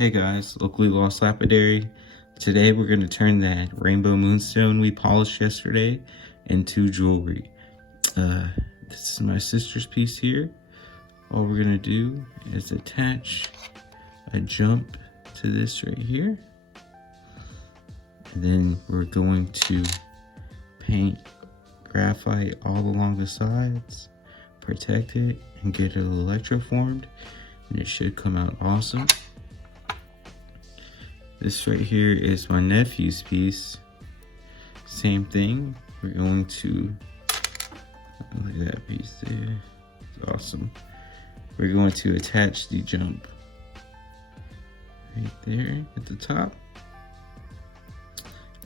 Hey guys, locally lost lapidary. Today we're going to turn that Rainbow Moonstone we polished yesterday into jewelry. This is my sister's piece here. All we're going to do is attach a jump to this right here. And then we're going to paint graphite all along the sides, protect it, and get it electroformed. And it should come out awesome. This right here is my nephew's piece. Same thing. We're going to, look at that piece there. It's awesome. We're going to attach the jump right there at the top,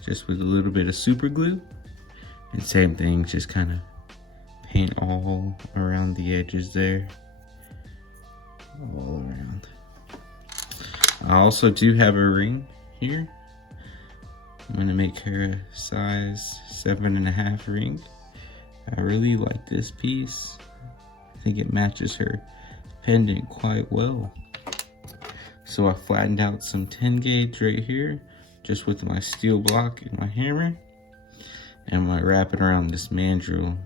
just with a little bit of super glue. And same thing, just kind of paint all around the edges there. All around. I also do have a ring here. I'm gonna make her a size 7.5 ring. I really like this piece. I think it matches her pendant quite well. So I flattened out some 10 gauge right here, just with my steel block and my hammer. And I'm gonna wrap it around this mandrel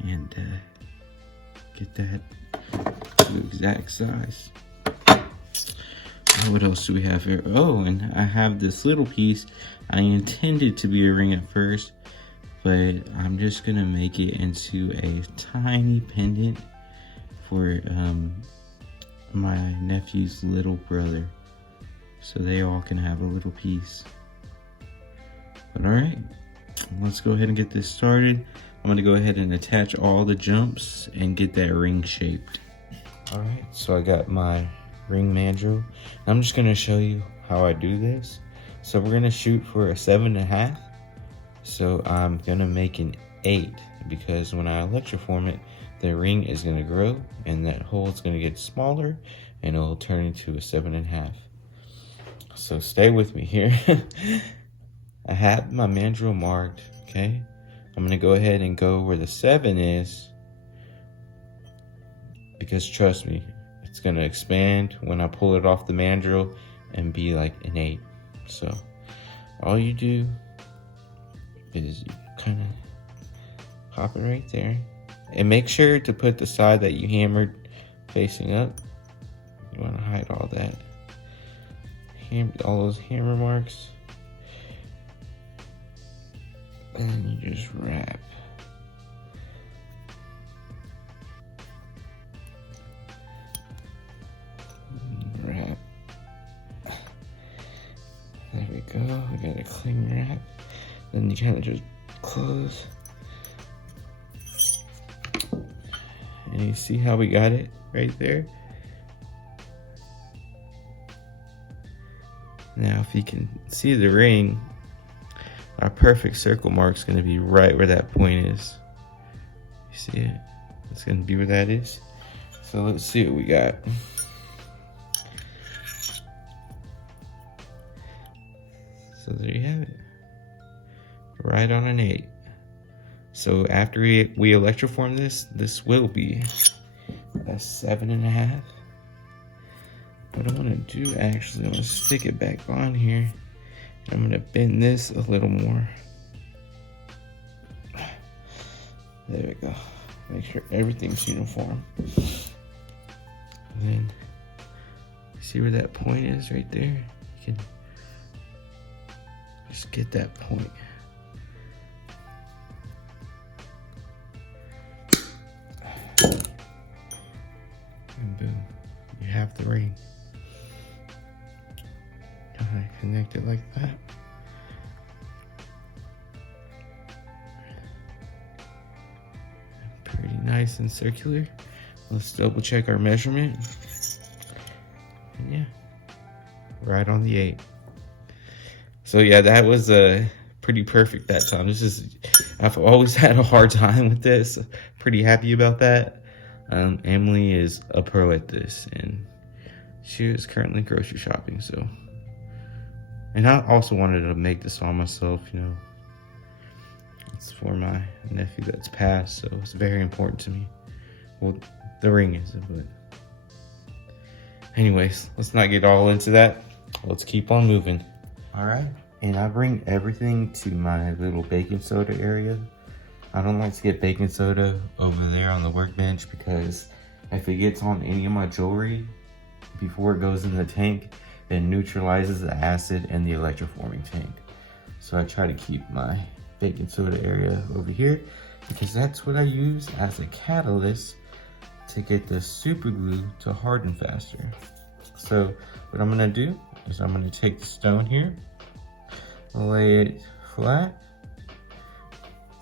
and get that to the exact size. What else do we have here? Oh, and I have this little piece. I intended to be a ring at first, but I'm just gonna make it into a tiny pendant for my nephew's little brother, so they all can have a little piece. But all right, let's go ahead and get this started. I'm gonna go ahead and attach all the jumps and get that ring shaped. All right, so I got my ring mandrel. I'm just gonna show you how I do this. So we're gonna shoot for a 7.5. So I'm gonna make an 8 because when I electroform it, the ring is gonna grow and that hole is gonna get smaller and it'll turn into a 7.5. So stay with me here. I have my mandrel marked, okay? I'm gonna go ahead and go where the 7 is, because trust me, it's gonna expand when I pull it off the mandrel and be like an 8. So all you do is you kind of pop it right there, and make sure to put the side that you hammered facing up. You want to hide all that, all those hammer marks, and you just wrap. Wrap. There we go. We got a clean wrap. Then you kind of just close. And you see how we got it right there? Now, if you can see the ring, our perfect circle mark is going to be right where that point is. You see it? It's going to be where that is. So let's see what we got. So there you have it, right on an 8. So after we electroform this will be a 7.5. What I'm gonna do, actually, I'm gonna stick it back on here, and I'm gonna bend this a little more. There we go. Make sure everything's uniform. And then, see where that point is right there? You can just get that point. And boom, you have the ring. Connect it like that. Pretty nice and circular. Let's double check our measurement. And yeah, right on the 8. So yeah, that was pretty perfect that time. I've always had a hard time with this. Pretty happy about that. Emily is a pro at this, and she is currently grocery shopping. So, and I also wanted to make this all myself. You know, it's for my nephew that's passed, so it's very important to me. Well, the ring isn't, but Anyways, let's not get all into that. Let's keep on moving. All right, and I bring everything to my little baking soda area. I don't like to get baking soda over there on the workbench because if it gets on any of my jewelry before it goes in the tank, it neutralizes the acid in the electroforming tank. So I try to keep my baking soda area over here because that's what I use as a catalyst to get the super glue to harden faster. So what I'm gonna do is I'm gonna take the stone here, lay it flat.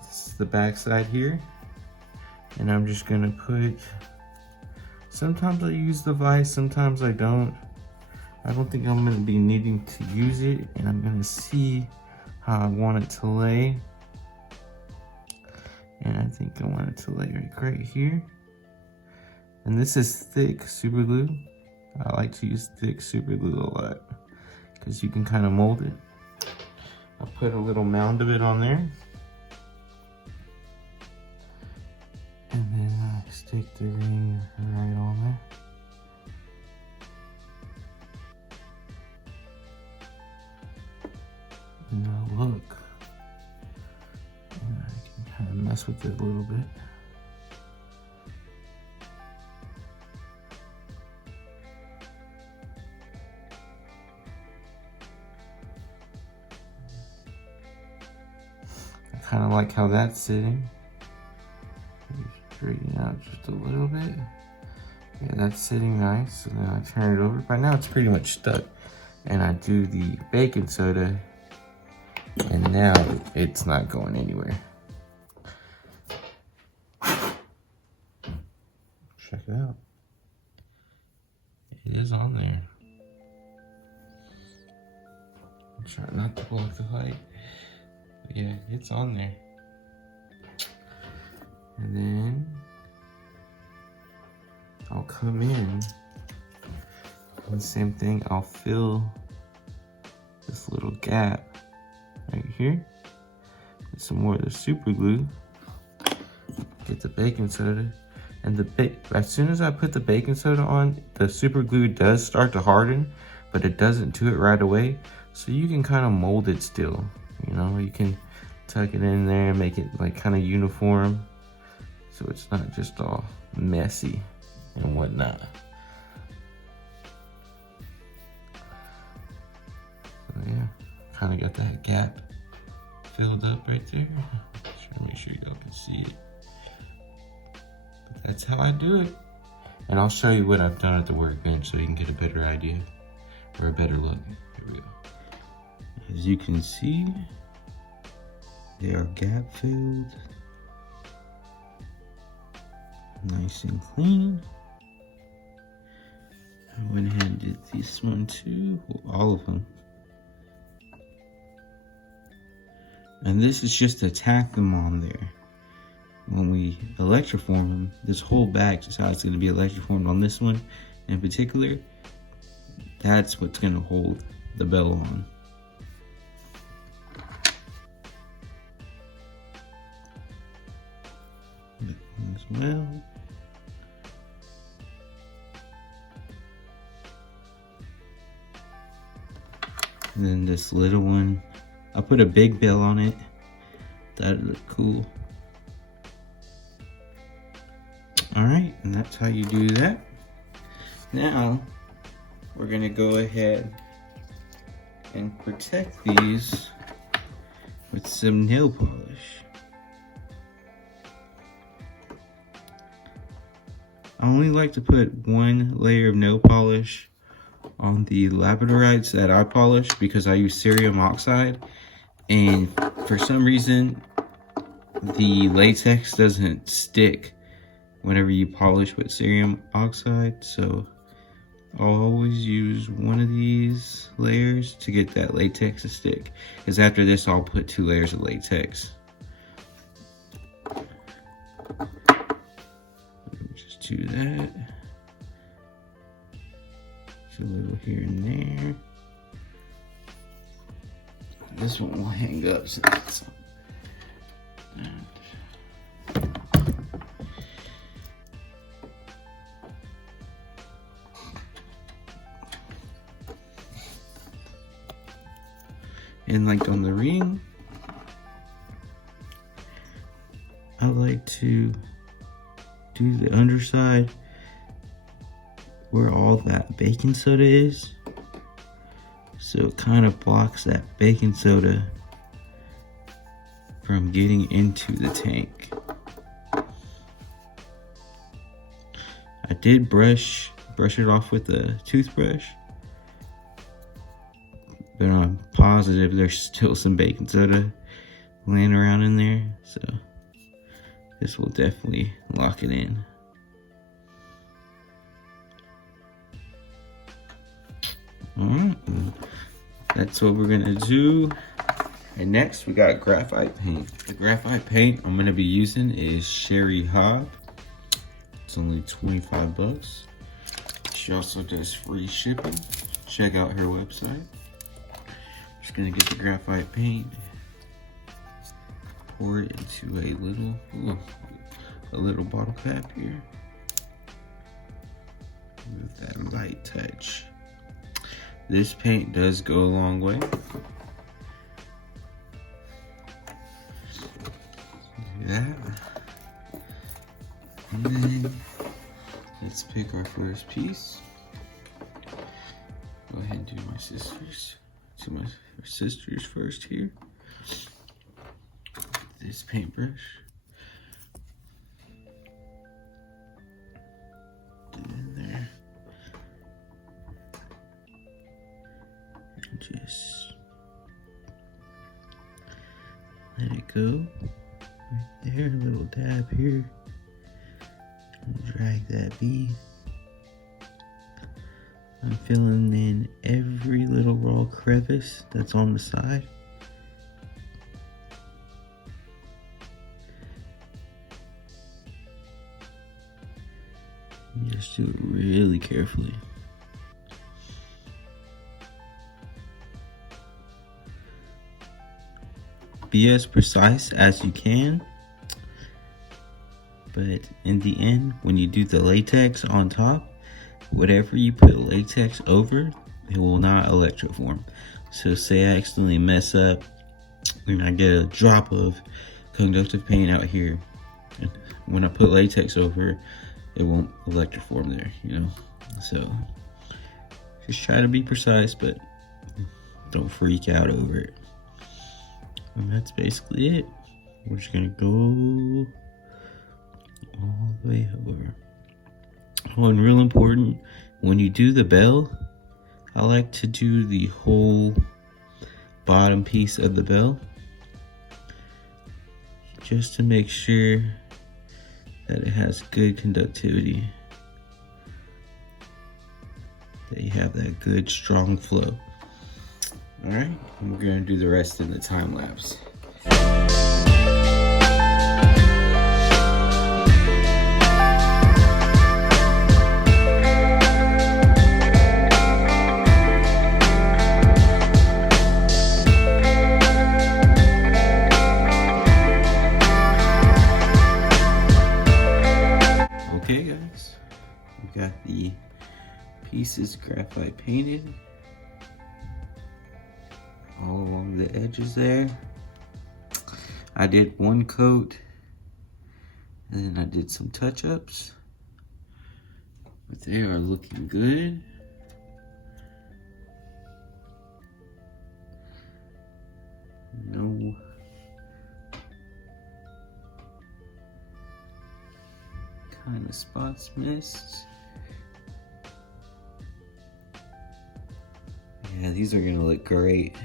This is the back side here. And I'm just gonna put, sometimes I use the vise, sometimes I don't. I don't think I'm gonna be needing to use it, and I'm gonna see how I want it to lay. And I think I want it to lay right here. And this is thick super glue. I like to use thick super glue a lot because you can kind of mold it. I'll put a little mound of it on there. And then I stick the ring right on there. Now look, and I can kind of mess with it a little bit. I kind of like how that's sitting. Straighten out just a little bit. Yeah, that's sitting nice. So then I turn it over. By now it's pretty much stuck. And I do the baking soda. And now it's not going anywhere. Check it out. It is on there. I'm trying not to block the light. But yeah, it's on there. And then I'll come in. And same thing, I'll fill this little gap right here with some more of the super glue. Get the baking soda, and as soon as I put the baking soda on, the super glue does start to harden, but it doesn't do it right away. So you can kind of mold it still. You know, you can tuck it in there and make it like kind of uniform, so it's not just all messy and whatnot. So yeah, kind of got that gap filled up right there. Just trying to make sure y'all can see it. But that's how I do it. And I'll show you what I've done at the workbench so you can get a better idea or a better look. Here we go. As you can see, they are gap filled. Nice and clean. I went ahead and did this one too, all of them. And this is just to tack them on there. When we electroform them, this whole bag is how it's going to be electroformed on this one in particular. That's what's going to hold the bell on. That one as well. And then this little one, I put a big bell on it. That'd look cool. All right, and that's how you do that. Now, we're gonna go ahead and protect these with some nail polish. I only like to put one layer of nail polish on the labradorites that I polish because I use cerium oxide, and for some reason the latex doesn't stick whenever you polish with cerium oxide, so I'll always use one of these layers to get that latex to stick, because after this I'll put 2 layers of latex. Just do that. Just a little here and there. This one will hang up since it's And like on the ring, I like to do the underside where all that baking soda is. So it kind of blocks that baking soda from getting into the tank. I did brush it off with a toothbrush, but I'm positive there's still some baking soda laying around in there, so this will definitely lock it in. Alright, that's what we're gonna do. And next we got graphite paint. The graphite paint I'm gonna be using is Sherry Hobb. It's only 25 bucks. She also does free shipping. Check out her website. Just gonna get the graphite paint, pour it into a little bottle cap here with that light touch. This paint does go a long way. Do that. And then let's pick our first piece. Go ahead and do my scissors. To my sisters first here. This paintbrush. Get in there. And just let it go. Right there, a little dab here. And drag that bead. I'm filling in every little raw crevice that's on the side. And just do it really carefully. Be as precise as you can, but in the end, when you do the latex on top, whatever you put latex over, it will not electroform. So say I accidentally mess up and I get a drop of conductive paint out here, and when I put latex over, it won't electroform there, you know. So just try to be precise, but don't freak out over it. And that's basically it. We're just gonna go all the way over. Oh, and real important, when you do the bell, I like to do the whole bottom piece of the bell, just to make sure that it has good conductivity, that you have that good strong flow. All right, and we're gonna do the rest in the time lapse. Okay guys, we got the pieces graphite painted all along the edges there. I did one coat and then I did some touch-ups, but they are looking good. No kind of spots missed. Yeah, these are gonna look great.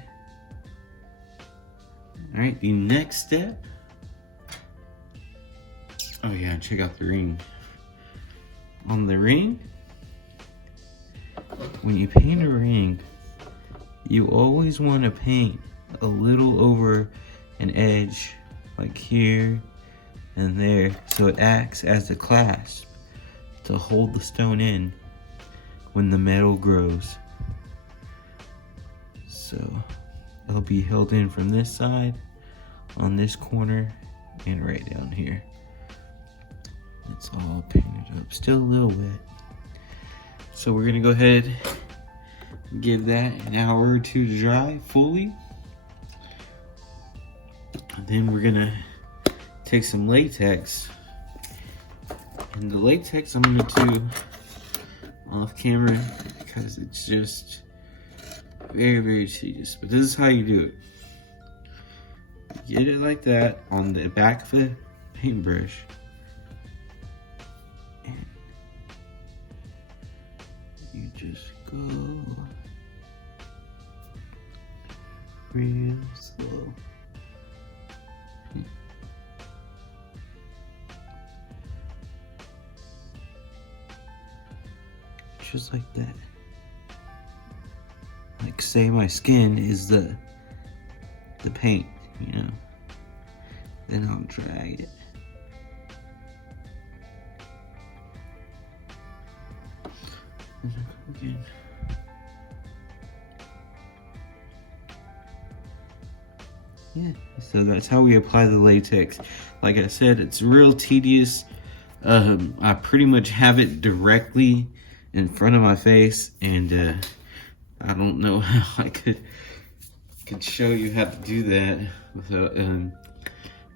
All right, the next step. Oh yeah, check out the ring. On the ring, when you paint a ring, you always want to paint a little over an edge, like here and there, so it acts as a clasp to hold the stone in when the metal grows. So it'll be held in from this side, on this corner, and right down here. It's all painted up, still a little wet. So we're gonna go ahead and give that an hour or two to dry fully, Then we're gonna take some latex. And the latex I'm gonna do off camera because it's just very, very tedious. But this is how you do it. Get it like that on the back of a paintbrush. And you just go real slow. Just like that. Like say my skin is the paint, you know. Then I'll drag it. Again. Yeah, so that's how we apply the latex. Like I said, it's real tedious. I pretty much have it directly in front of my face, and I don't know how I could show you how to do that without,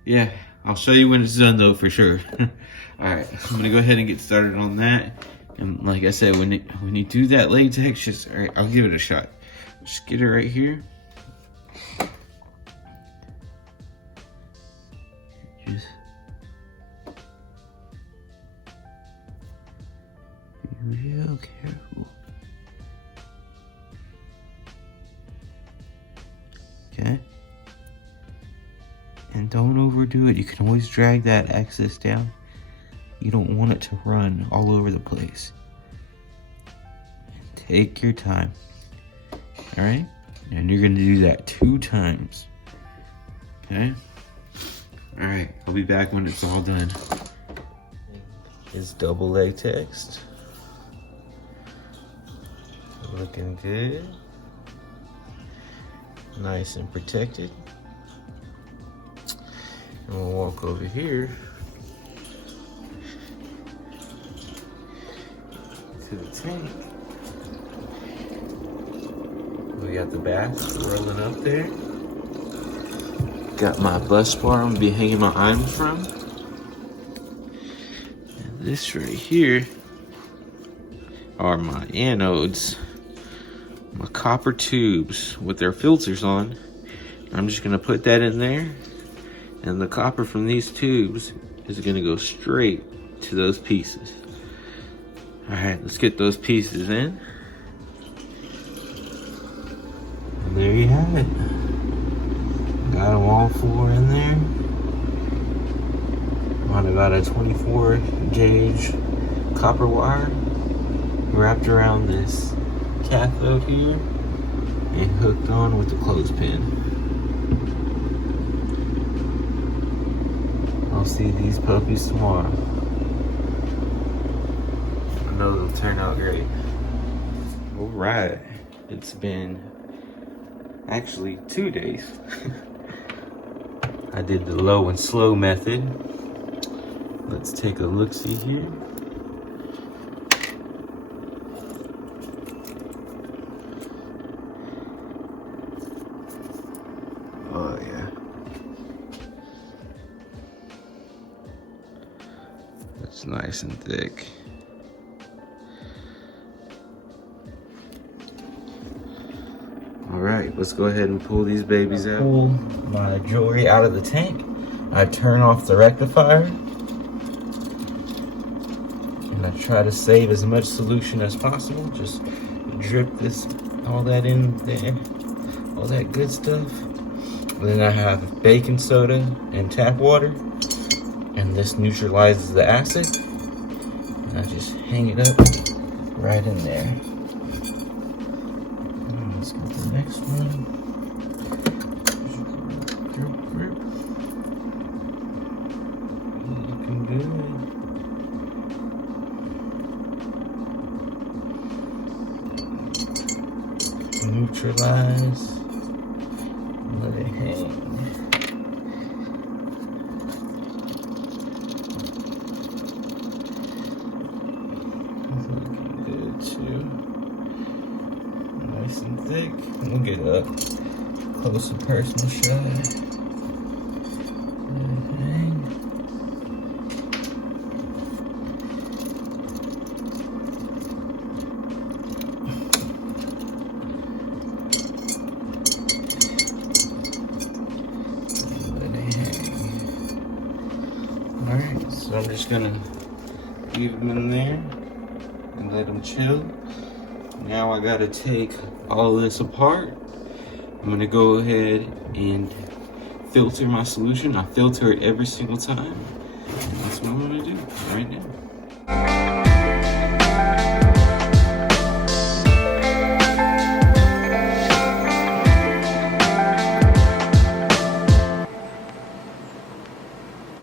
yeah, I'll show you when it's done though, for sure. Alright, I'm gonna go ahead and get started on that. And like I said, when you do that latex, just, alright, I'll give it a shot. Just get it right here. Just be real careful. Okay? And don't overdo it. You can always drag that excess down. You don't want it to run all over the place. Take your time. Alright? And you're going to do that 2 times. Okay? Alright, I'll be back when it's all done. It's double latex. Looking good. Nice and protected. And we'll walk over here to the tank. We got the bath rolling up there. Got my bus bar I'm gonna be hanging my items from. And this right here are my anodes. My copper tubes with their filters on. I'm just gonna put that in there, and the copper from these tubes is gonna go straight to those pieces. All right, let's get those pieces in. And there you have it. Got them all 4 in there. I got a 24 gauge copper wire wrapped around this cathode here and hooked on with the clothespin. I'll see these puppies tomorrow. I know they'll turn out great. Alright, it's been actually 2 days. I did the low and slow method. Let's take a look-see here. Oh yeah. It's nice and thick. All right, let's go ahead and pull these babies out. Pull my jewelry out of the tank. I turn off the rectifier. And I try to save as much solution as possible. Just drip all that in there. All that good stuff. And then I have baking soda and tap water. And this neutralizes the acid. And I just hang it up right in there. Let's get the next one. Grip. Looking good. Neutralize. Let it hang. That's looking good too. Nice and thick. We'll get a close and personal shot. Alright, so I'm just gonna leave them in there and let them chill. Now I gotta take all of this apart. I'm gonna go ahead and filter my solution. I filter it every single time. And that's what I'm gonna do right now.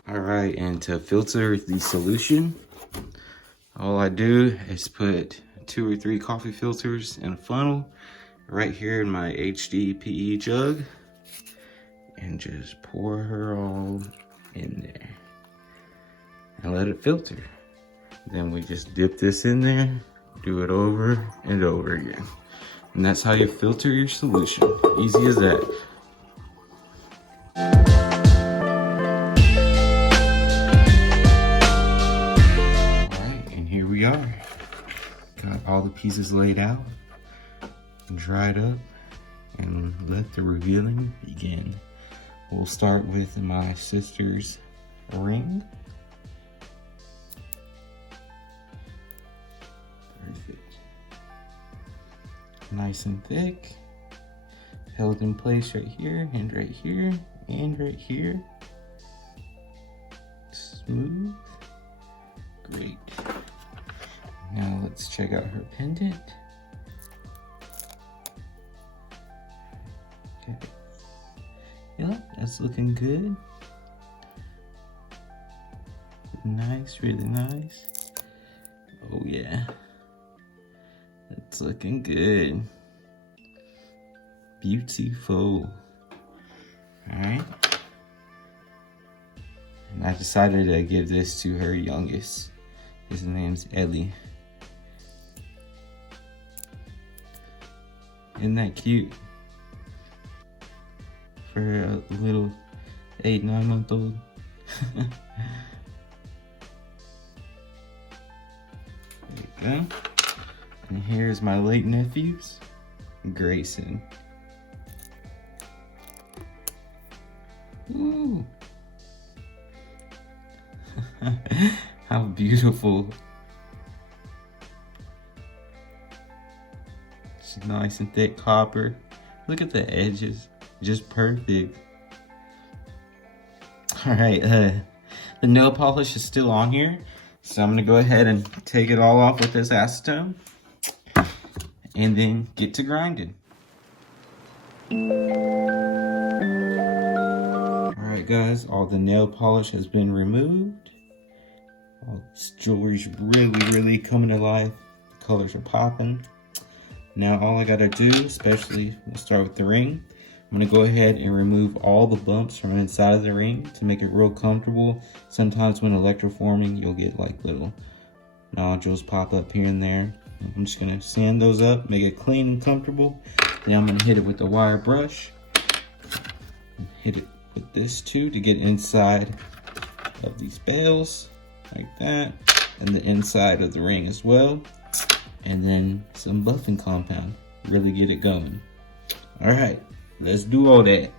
Alright, and to filter the solution, all I do is put 2 or 3 coffee filters in a funnel right here in my HDPE jug and just pour her all in there and let it filter. Then we just dip this in there, do it over and over again. And that's how you filter your solution. Easy as that. We are. Got all the pieces laid out, dried up, and let the revealing begin. We'll start with my sister's ring. Perfect. Nice and thick. Held in place right here, and right here, and right here. Smooth. Great. Now let's check out her pendant. Okay. Yeah, that's looking good. Nice, really nice. Oh yeah. That's looking good. Beautiful. Alright. And I decided to give this to her youngest. His name's Ellie. Isn't that cute? For a little 8-9-month-old. There you go. And here's my late nephews, Grayson. Ooh. How beautiful. It's nice and thick copper. Look at the edges, just perfect. All right, the nail polish is still on here, so I'm gonna go ahead and take it all off with this acetone and then get to grinding. All right, guys, all the nail polish has been removed. All this jewelry's really coming to life. The colors are popping. Now all I gotta do, especially, we'll start with the ring. I'm gonna go ahead and remove all the bumps from inside of the ring to make it real comfortable. Sometimes when electroforming, you'll get like little nodules pop up here and there. I'm just gonna sand those up, make it clean and comfortable. Then I'm gonna hit it with the wire brush. Hit it with this too to get inside of these bales, like that. And the inside of the ring as well. And then some buffing compound, really get it going. All right, let's do all that.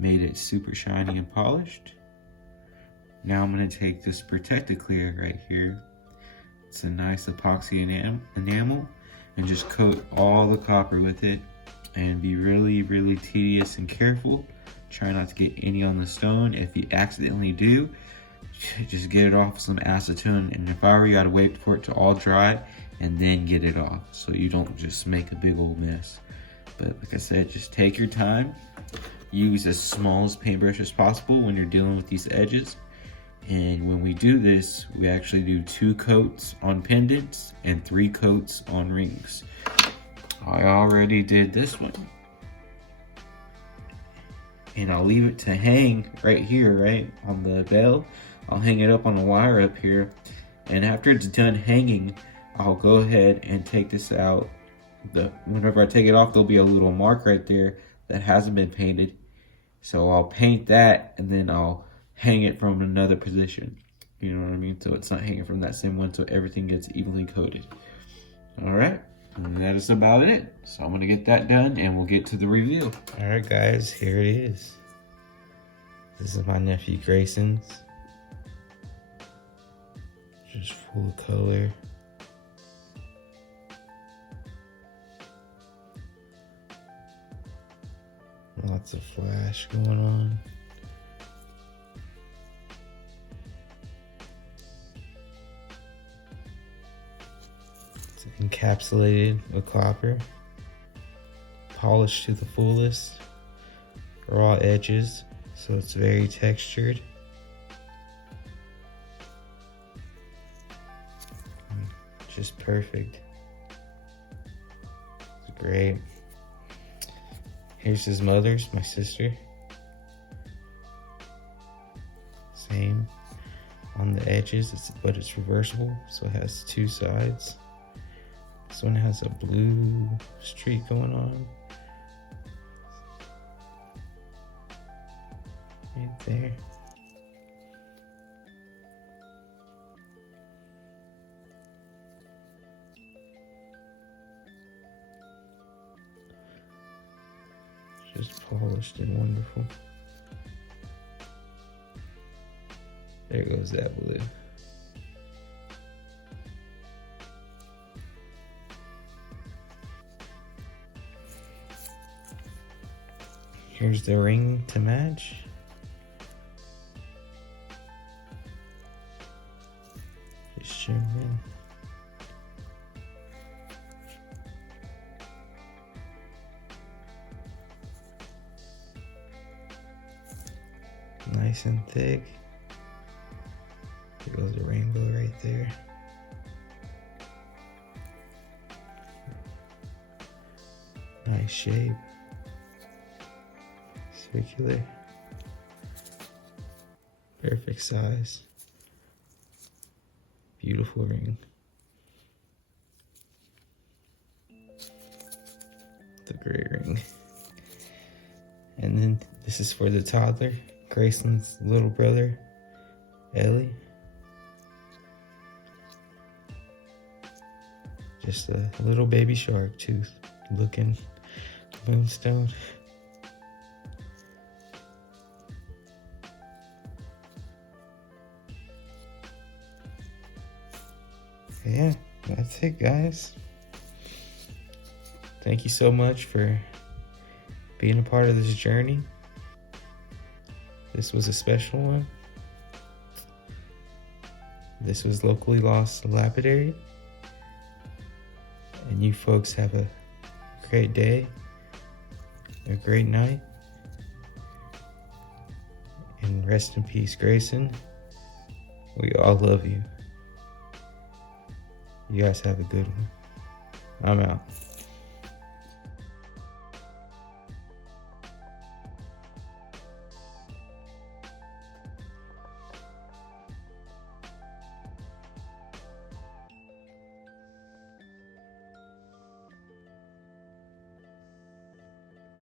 Made it super shiny and polished. Now I'm going to take this Protected Clear right here. It's a nice epoxy enamel, and just coat all the copper with it and be really tedious and careful. Try not to get any on the stone. If you accidentally do, just get it off with some acetone, and if I were you, I'd wait for it to all dry and then get it off so you don't just make a big old mess. But like I said, just take your time. Use as small as paintbrush as possible when you're dealing with these edges, And when we do this, we actually do 2 coats on pendants and 3 coats on rings. I already did this one. And I'll leave it to hang right here, right on the bell. I'll hang it up on a wire up here. And after it's done hanging, I'll go ahead and take this out. Whenever I take it off, there'll be a little mark right there that hasn't been painted. So I'll paint that and then I'll hang it from another position. You know what I mean? So it's not hanging from that same one, so everything gets evenly coated. All right, and that is about it. So I'm gonna get that done and we'll get to the reveal. All right, guys, here it is. This is my nephew Grayson's. Just full of color. Lots of flash going on. It's encapsulated with copper. Polished to the fullest. Raw edges, so it's very textured. Just perfect. It's great. Here's his mother's, my sister. Same on the edges, but it's reversible, so it has 2 sides. This one has a blue streak going on. Right there. Just polished and wonderful. There goes that blue. Here's the ring to match. Just shimmer in. Nice and thick. There goes the rainbow right there. Nice shape. Circular. Perfect size. Beautiful ring. It's a great ring. And then this is for the toddler. Grayson's little brother, Ellie. Just a little baby shark tooth looking moonstone. Yeah, that's it, guys. Thank you so much for being a part of this journey. This was a special one. This was Locally Lost Lapidary. And you folks have a great day, a great night. And rest in peace, Grayson. We all love you. You guys have a good one. I'm out.